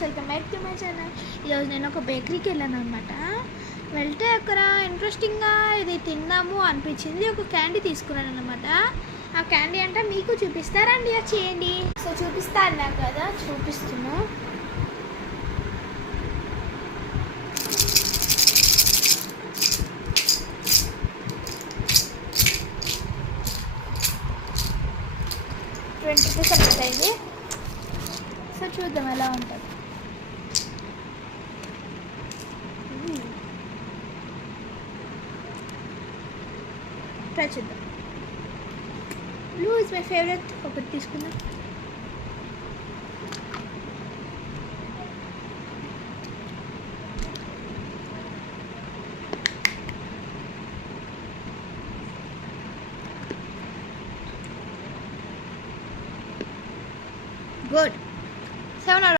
Viewers, welcome back to my channel. ఈరోజు నేను ఒక బేకరీకి వెళ్ళాను అనమాట. వెళ్తే అక్కడ ఇంట్రెస్టింగ్గా ఇది తిందాము అనిపించింది. ఒక క్యాండీ తీసుకున్నాను అనమాట. ఆ క్యాండీ అంటే మీకు చూపిస్తారండి, అది చేయండి. సో చూపిస్తా అన్నా కదా, చూపిస్తున్నా. ₹20 అయింది. సో చూద్దాం ఎలా ఉంటుంది. ట్రై చేద్దాం. Blue is my favourite. ఒకటి తీసుకుందాం. గుడ్. 7